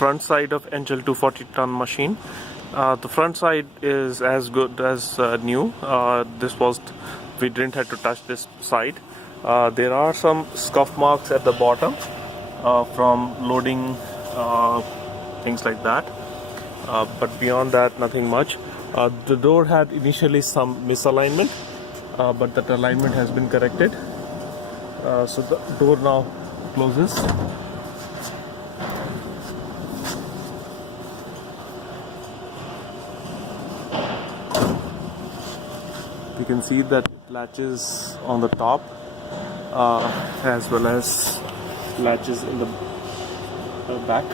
front side of Angel 240-ton machine. The front side is as good as new. We didn't have to touch this side. There are some scuff marks at the bottom from loading things like that, but beyond that, nothing much. The door had initially some misalignment, but that alignment has been corrected. So the door now closes. You can see that it latches on the top as well as latches in the back.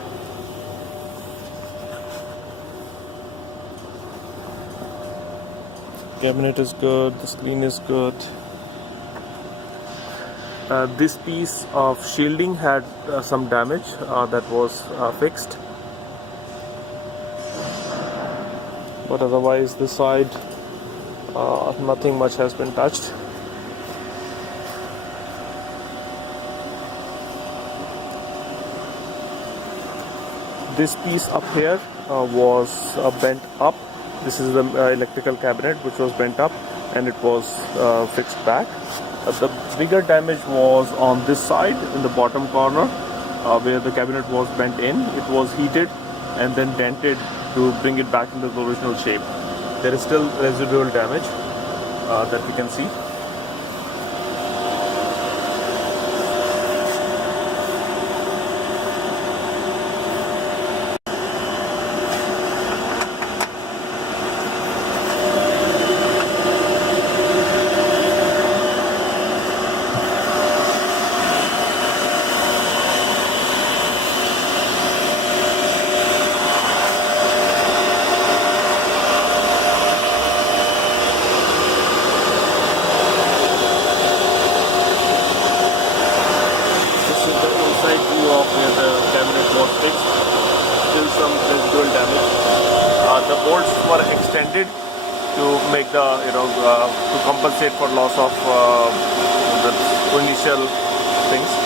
Cabinet is good, the screen is good. This piece of shielding had some damage that was fixed, but otherwise this side nothing much has been touched. This piece up here was bent up. This is the electrical cabinet which was bent up and it was fixed back. The bigger damage was on this side in the bottom corner where the cabinet was bent in. It was heated and then dented to bring it back into the original shape. There is still residual damage that we can see. Where the cabinet was fixed, still some residual damage. The bolts were extended to make the to compensate for loss of the initial things.